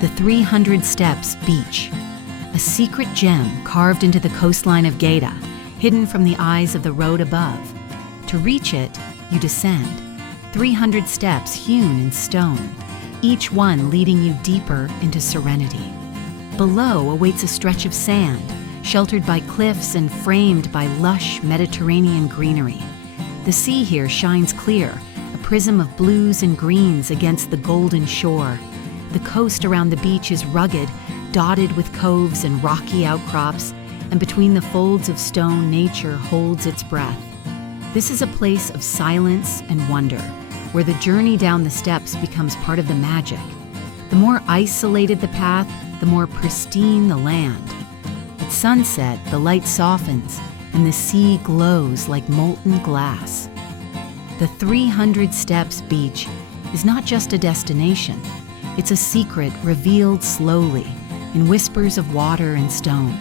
the 300 Steps Beach, a secret gem carved into the coastline of Gaeta, hidden from the eyes of the road above. To reach it, you descend, 300 steps hewn in stone, each one leading you deeper into serenity. Below awaits a stretch of sand, sheltered by cliffs and framed by lush Mediterranean greenery. The sea here shines clear, a prism of blues and greens against the golden shore. The coast around the beach is rugged, dotted with coves and rocky outcrops, and between the folds of stone, nature holds its breath. This is a place of silence and wonder, where the journey down the steps becomes part of the magic. The more isolated the path, the more pristine the land. At sunset, the light softens, and the sea glows like molten glass. The 300 Steps Beach is not just a destination. It's a secret revealed slowly, in whispers of water and stone.